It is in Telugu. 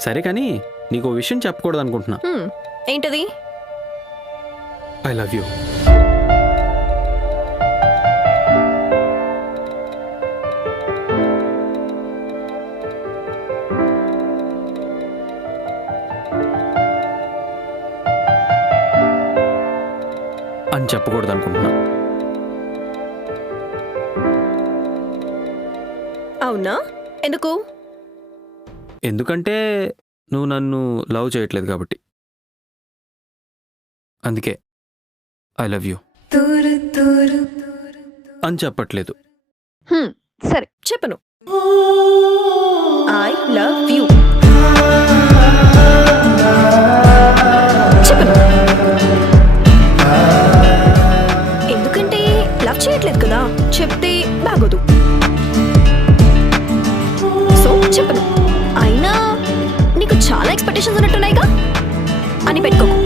సరే కానీ నీకు ఓ విషయం చెప్పకూడదు అనుకుంటున్నా. ఏంటది? I love you. అని చెప్పకూడదు అనుకుంటున్నా. అవునా? ఎందుకు? ఎందుకంటే నువ్వు నన్ను లవ్ చేయట్లేదు కాబట్టి. అందుకే ఐ లవ్ యూ అని చెప్పట్లేదు. సరే చెప్పను. ఐ లవ్ యూ చెప్పను. ఎందుకంటే లవ్ చేయట్లేదు కదా, చెప్తే బాగోదు. సో చెప్పను. అయినా నీకు చాలా ఎక్స్పెక్టేషన్స్ ఉన్నట్టున్నాయిగా అని పెట్టుకోకు.